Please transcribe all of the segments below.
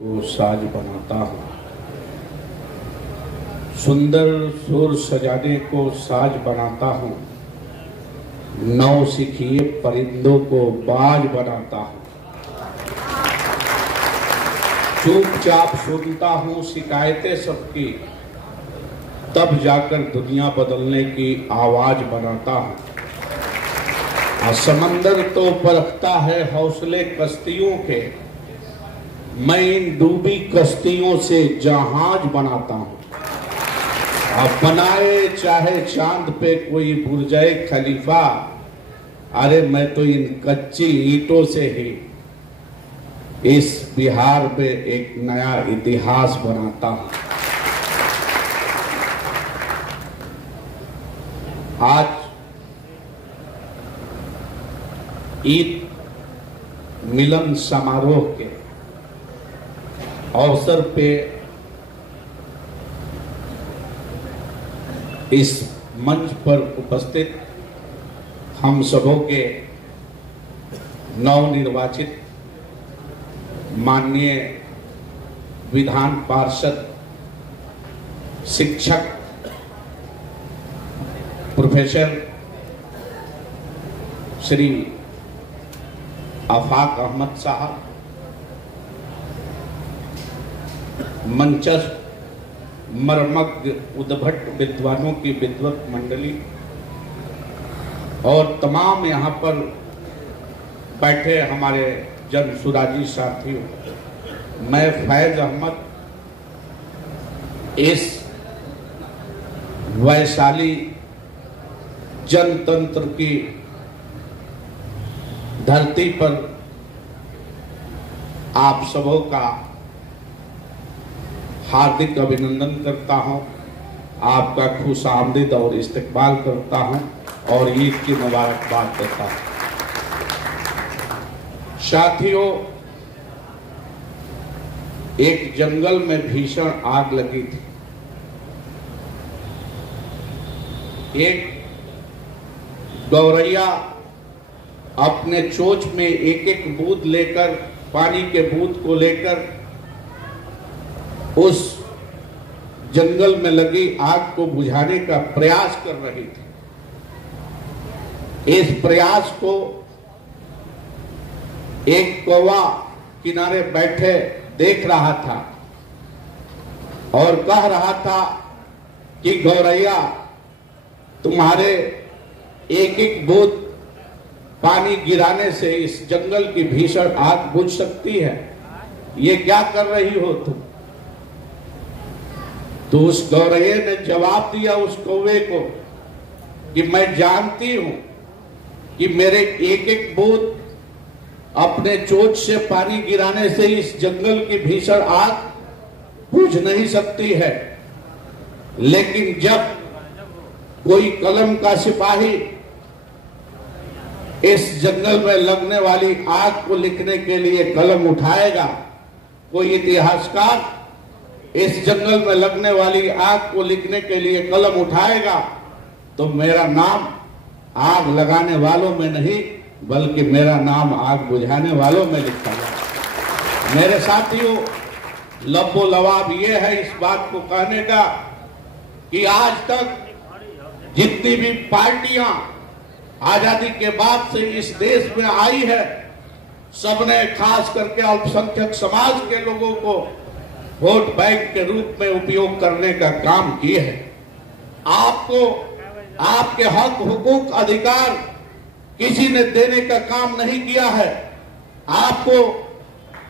को साज बनाता हूँ, सुंदर सुर सजाने को साज बनाता हूँ, नौ सिखिए परिंदों को बाज बनाता हूँ। चुपचाप सुनता हूँ शिकायतें सबकी, तब जाकर दुनिया बदलने की आवाज बनाता हूँ। और समंदर तो परखता है हौसले कश्तियों के, मैं इन डूबी कश्तियों से जहाज बनाता हूँ। अब बनाए चाहे चांद पे कोई बुर्ज-ए खलीफा, अरे मैं तो इन कच्ची ईंटों से ही इस बिहार में एक नया इतिहास बनाता हूँ। आज ईद मिलन समारोह के अवसर पे इस मंच पर उपस्थित हम सबों के नवनिर्वाचित माननीय विधान पार्षद शिक्षक प्रोफेसर श्री आफाक अहमद साहब, मंचस्थ मर्मज्ञ उद्भट विद्वानों की विद्वत मंडली और तमाम यहाँ पर बैठे हमारे जन सुराजी साथियों, मैं फैज अहमद इस वैशाली जनतंत्र की धरती पर आप सबों का हार्दिक अभिनंदन करता हूं, आपका खुश आमदीद और इस्तकबाल करता हूं और ईद की मुबारकबाद देता हूं। साथियों, एक जंगल में भीषण आग लगी थी। एक गौरैया अपने चोंच में एक एक बूंद लेकर, पानी के बूंद को लेकर उस जंगल में लगी आग को बुझाने का प्रयास कर रही थी। इस प्रयास को एक कौवा किनारे बैठे देख रहा था और कह रहा था कि गौरैया, तुम्हारे एक एक बूंद पानी गिराने से इस जंगल की भीषण आग बुझ सकती है, ये क्या कर रही हो तुम? तो उस गौरैया ने जवाब दिया उस कौवे को कि मैं जानती हूं कि मेरे एक एक बूंद अपने चोंच से पानी गिराने से इस जंगल की भीषण आग बुझ नहीं सकती है, लेकिन जब कोई कलम का सिपाही इस जंगल में लगने वाली आग को लिखने के लिए कलम उठाएगा, कोई इतिहासकार इस जंगल में लगने वाली आग को लिखने के लिए कलम उठाएगा, तो मेरा नाम आग लगाने वालों में नहीं बल्कि मेरा नाम आग बुझाने वालों में लिखा जाए। मेरे साथियों, लब्बो लवाब ये है इस बात को कहने का कि आज तक जितनी भी पार्टियां आजादी के बाद से इस देश में आई है, सबने खास करके अल्पसंख्यक समाज के लोगों को वोट बैंक के रूप में उपयोग करने का काम किए है। आपको आपके हक हुकूक अधिकार किसी ने देने का काम नहीं किया है। आपको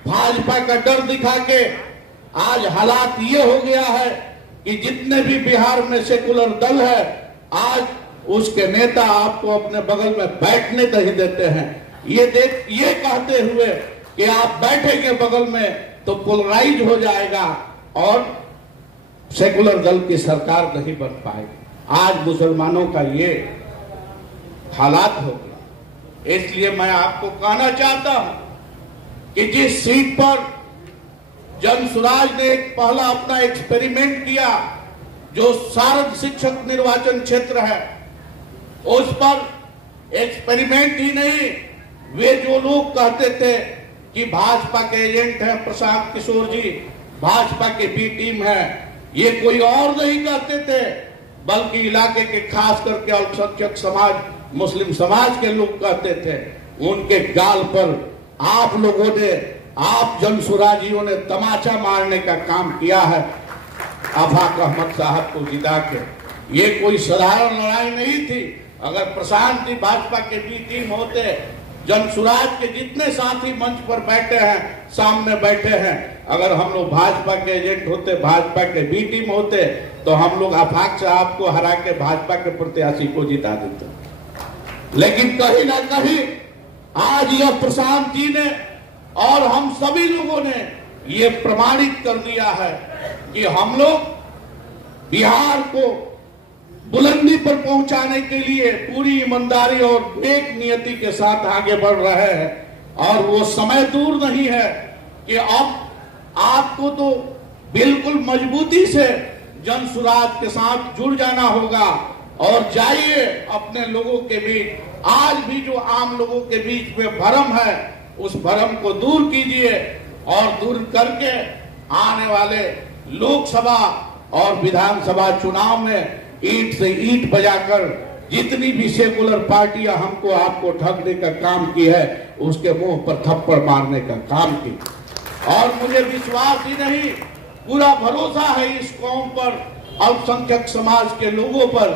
भाजपा का डर दिखा के आज हालात ये हो गया है कि जितने भी बिहार में सेकुलर दल है, आज उसके नेता आपको अपने बगल में बैठने नहीं देते हैं। ये कहते हुए कि आप बैठेंगे बगल में तो पोलराइज हो जाएगा और सेकुलर दल की सरकार नहीं बन पाएगी। आज मुसलमानों का ये हालात हो गया। इसलिए मैं आपको कहना चाहता हूं कि जिस सीट पर जनसुराज ने एक पहला अपना एक्सपेरिमेंट किया, जो सारद शिक्षक निर्वाचन क्षेत्र है, उस पर एक्सपेरिमेंट ही नहीं, वे जो लोग कहते थे कि भाजपा के एजेंट हैं प्रशांत किशोर जी, भाजपा के बी टीम है, ये कोई और नहीं कहते थे, बल्कि इलाके के खास करके अल्पसंख्यक समाज, मुस्लिम समाज के लोग कहते थे। उनके गाल पर आप लोगों ने, आप जनसुराजियों ने तमाचा मारने का काम किया है आफाक अहमद साहब को जिता के। ये कोई साधारण लड़ाई नहीं थी। अगर प्रशांत जी भाजपा के बी टीम होते, जनसुराज के जितने साथी मंच पर बैठे हैं, सामने बैठे हैं, अगर हम लोग भाजपा के एजेंट होते, भाजपा के बी टीम होते, तो हम लोग आफाक साहब को हरा के भाजपा के प्रत्याशी को जिता देते। लेकिन कहीं ना कहीं आज यह प्रशांत जी ने और हम सभी लोगों ने ये प्रमाणित कर दिया है कि हम लोग बिहार को बुलंदी पर पहुंचाने के लिए पूरी ईमानदारी और नेक नियति के साथ आगे बढ़ रहे हैं। और वो समय दूर नहीं है कि अब आपको तो बिल्कुल मजबूती से जनसुराज के साथ जुड़ जाना होगा और जाइए अपने लोगों के बीच। आज भी जो आम लोगों के बीच में भ्रम है, उस भ्रम को दूर कीजिए और दूर करके आने वाले लोकसभा और विधानसभा चुनाव में ईंट से ईंट बजाकर जितनी भी सेकुलर पार्टियां हमको आपको ठगने का काम की है, उसके मुंह पर थप्पड़ मारने का काम की। और मुझे विश्वास ही नहीं, पूरा भरोसा है इस कौम पर, अल्पसंख्यक समाज के लोगों पर,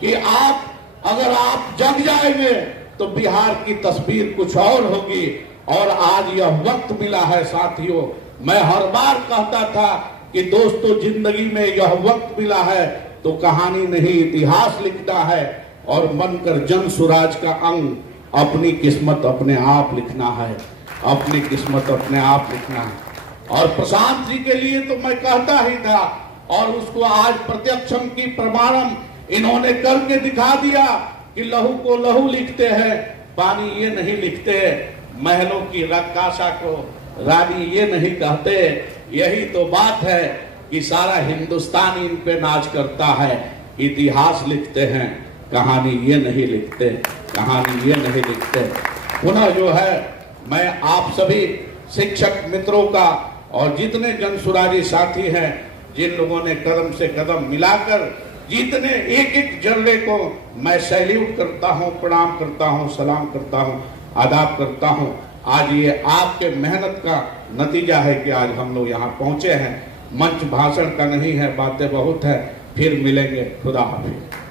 कि अगर आप जग जाएंगे तो बिहार की तस्वीर कुछ और होगी। और आज यह वक्त मिला है साथियों। मैं हर बार कहता था कि दोस्तों, जिंदगी में यह वक्त मिला है तो कहानी नहीं, इतिहास लिखना है और बनकर जनसुराज का अंग अपनी किस्मत अपने आप लिखना है, अपनी किस्मत अपने आप लिखना है। और प्रशांत जी के लिए तो मैं कहता ही था, और उसको आज प्रत्यक्षम की प्रमाणम इन्होंने करके दिखा दिया कि लहू को लहू लिखते हैं, पानी ये नहीं लिखते, महलों की रक्काशा को रानी ये नहीं कहते। यही तो बात है कि सारा हिंदुस्तान इन पे नाच करता है। इतिहास लिखते हैं, कहानी ये नहीं लिखते, कहानी ये नहीं लिखते। पुनः जो है, मैं आप सभी शिक्षक मित्रों का और जितने जनसुराजी साथी हैं, जिन लोगों ने कदम से कदम मिलाकर जितने एक एक जर्रे को मैं सैल्यूट करता हूं, प्रणाम करता हूं, सलाम करता हूं, आदाब करता हूं। आज ये आपके मेहनत का नतीजा है कि आज हम लोग यहाँ पहुंचे हैं। मंच भाषण का नहीं है, बातें बहुत है। फिर मिलेंगे। खुदा हाफिज।